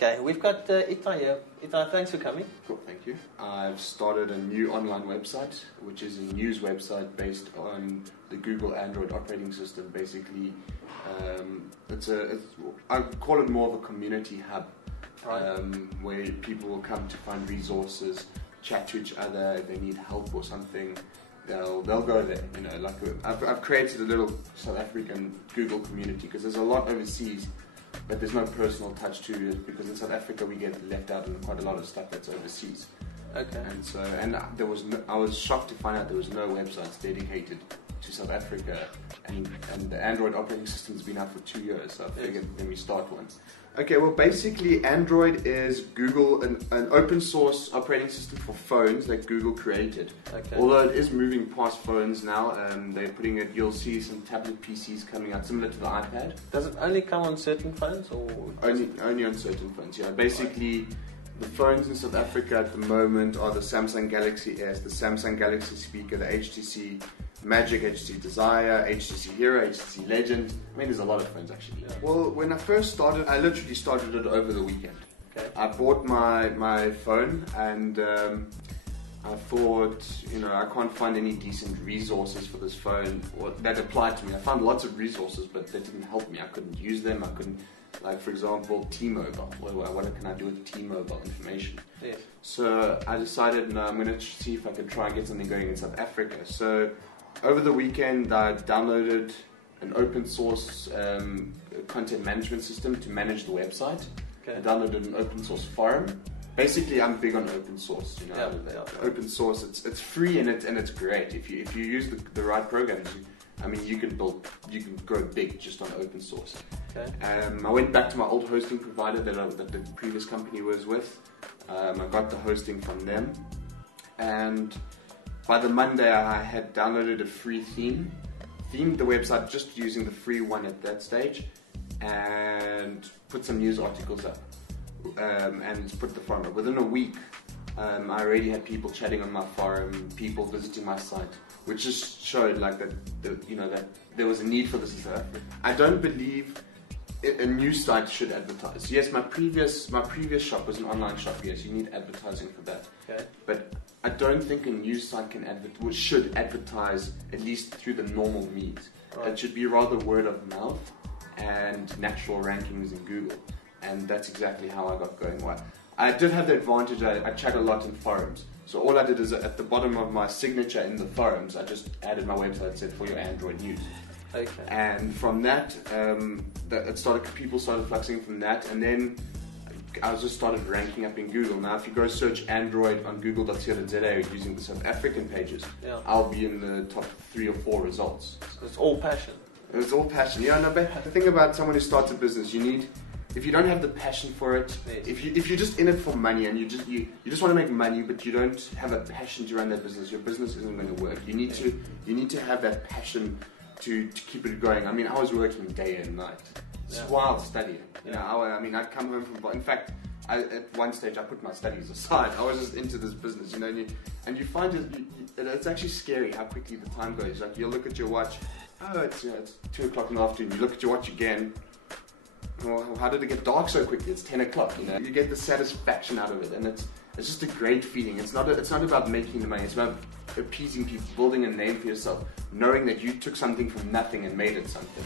Okay, we've got Itai here. Itai, thanks for coming. Cool, thank you. I've started a new online website, which is a news website based on the Google Android operating system. Basically, I call it more of a community hub, where people will come to find resources, chat to each other. If they need help or something, they'll go there. You know, like I've created a little South African Google community because there's a lot overseas, but there's no personal touch to it because in South Africa we get left out on quite a lot of stuff that's overseas. Okay. And I was shocked to find out there was no websites dedicated to South Africa, and the Android operating system's been out for 2 years, so I figured let me start one. Okay, well basically Android is Google, an open source operating system for phones that Google created. Okay. Although it is moving past phones now, they're putting it, you'll see some tablet PCs coming out similar to the iPad. Does it only come on certain phones or? Only on certain phones, yeah. Basically, the phones in South Africa at the moment are the Samsung Galaxy S, the Samsung Galaxy Speaker, the HTC Magic, HTC Desire, HTC Hero, HTC Legend. I mean, there's a lot of phones actually. Yeah. Well, when I first started, I literally started it over the weekend. Okay. I bought my phone and I thought, you know, I can't find any decent resources for this phone that applied to me. I found lots of resources, but they didn't help me. I couldn't use them. I couldn't, like for example, T-Mobile. What can I do with T-Mobile information? Yes. So I decided, no, I'm going to see if I can try and get something going in South Africa. So over the weekend, I downloaded an open source content management system to manage the website. Okay. I downloaded an open source forum. Basically, I'm big on open source. You know, open source. It's free and it's great if you use the right programs. You can grow big just on open source. Okay. I went back to my old hosting provider that the previous company was with. I got the hosting from them, and by the Monday I had downloaded a free themed the website just using the free one at that stage, and put some news articles up, and put the forum up. Within a week, I already had people chatting on my forum, people visiting my site, which just showed like that there was a need for this in South Africa. I don't believe a news site should advertise. Yes, my previous shop was an online shop. Yes, you need advertising for that. Okay. But I don't think a news site should advertise, at least through the normal means. Right. It should be rather word of mouth and natural rankings in Google, and that's exactly how I got going. I did have the advantage. I chat a lot in forums. So all I did is at the bottom of my signature in the forums, I just added my website, said for your Android news. Okay. And from that, people started fluxing from that, and then I just started ranking up in Google. Now, if you go search Android on google.co.za using the South African pages, I'll be in the top 3 or 4 results. So it's all passion. It's all passion. Yeah, no, but the thing about someone who starts a business, if you don't have the passion for it, yes. if you're just in it for money and you just want to make money, but you don't have a passion to run that business, your business isn't going to work. You need to have that passion to keep it going. I mean, I was working day and night while studying. You know, I'd come home from. In fact, at one stage I put my studies aside. I was just into this business, you know. And you find it's actually scary how quickly the time goes. Like you'll look at your watch. Oh, it's 2 o'clock in the afternoon. You look at your watch again. Well, how did it get dark so quickly? It's 10 o'clock. You know, you get the satisfaction out of it, and it's just a great feeling. It's not about making the money. It's about appeasing people, building a name for yourself, knowing that you took something from nothing and made it something.